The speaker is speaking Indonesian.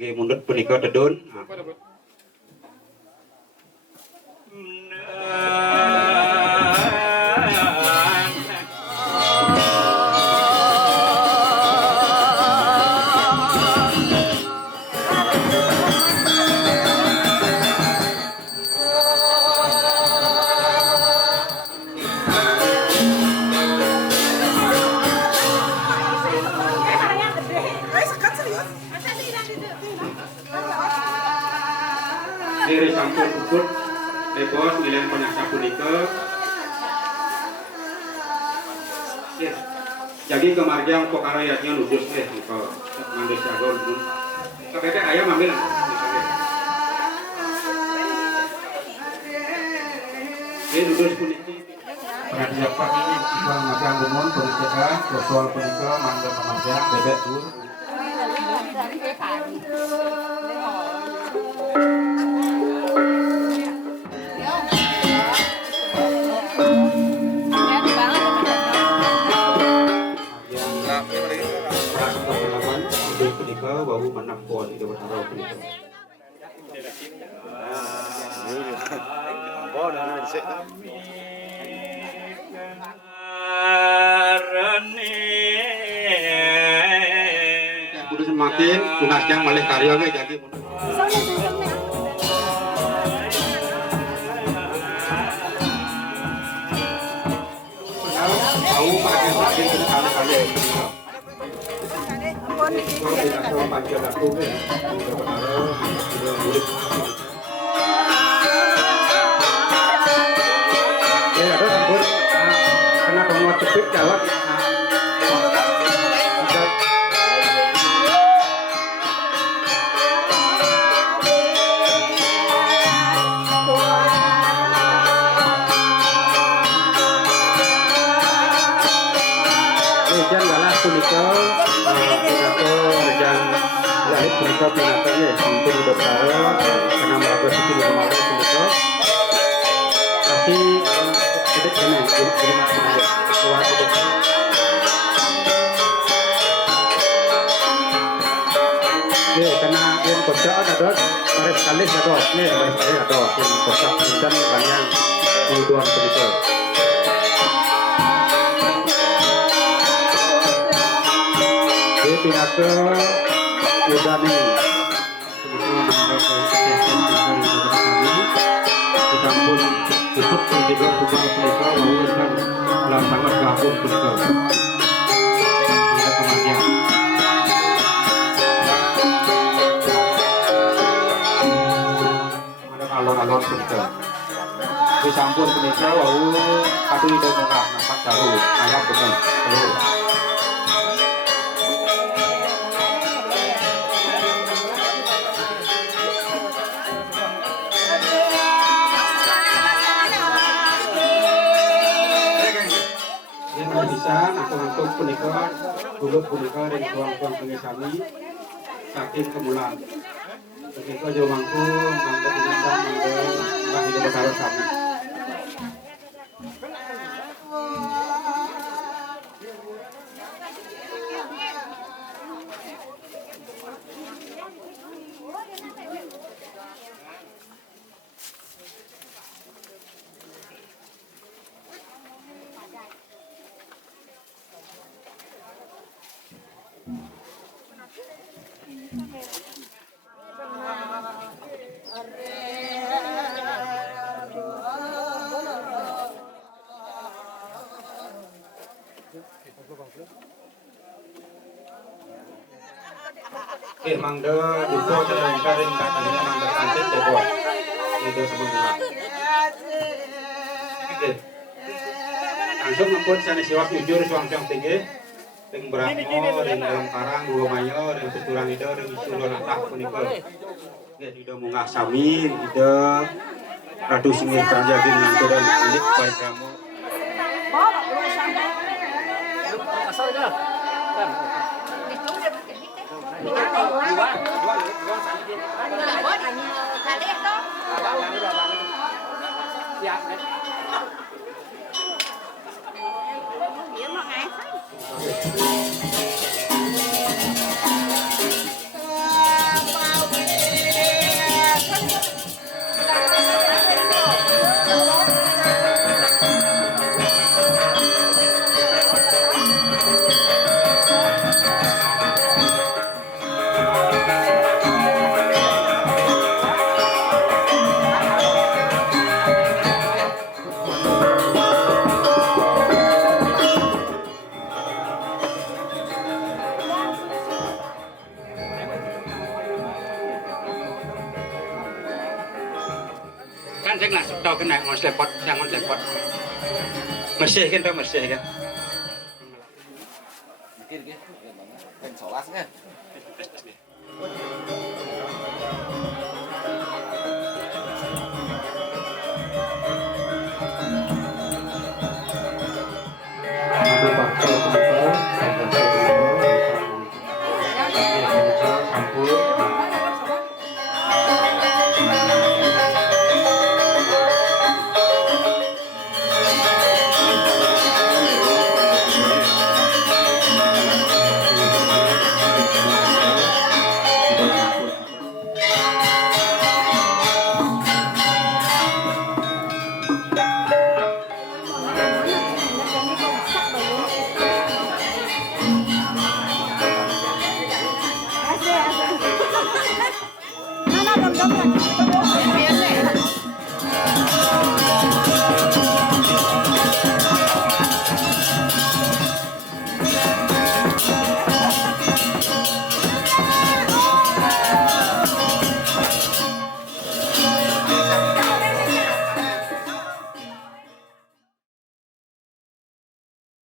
Jagi mundut punika dedun. Diri sampun puput bos ngilang penyaksa punika. Jadi kemarjang pokarayatnya nudus nika mandis jagon. Kebebek ayam ambil. Ini nudus puniki. Perhatian Pak ini Bang Magang Gumon punika soal punika mangga pemarjang bebek tur. Bau menapon itu berharap punika. Kudu semakin tunas yang malih karya ge jadi. Bau pakai makin kali-kali. Ya, terus sambut kena penguat cepit jawab. Jangan galah punika. Punika pinatanya untuk berkara karena melakukan itu di rumah punika tapi tidak kena di rumah punika kuat itu ya karena yang kocak ada baris kali ada nih baris kali ada yang kocak dan banyak kebutuhan punika jadi pinata udah nih kita pun ikut juga tukang mereka menguruskan dalam sangat gabung mereka ada kematian ada alon-alon mereka di sampun mereka wau kadu itu mengah nampak jauh ayam benar telur. Nangkung punika dulu punika dari tuang-tuang pengisami saking kemulan ketika jauh mangku mangga dinasa mangga hidup bertaruh sami mangga duko terlengkar ring katanya mangga kancet debot itu sebenarnya langsung ngepun sana siwak jujur suang-suang tinggi ring beramo ring dalam karang dua mayo ring seturang ida ring sulon atah punika ida munggah sami ida radu singir kanjagin nganto dan alik baik kamu kan cek nak tau kena ngon slepot, jangan slepot. Mesih kan tau mesih kan. Mungkin kan solas kan. Mana dong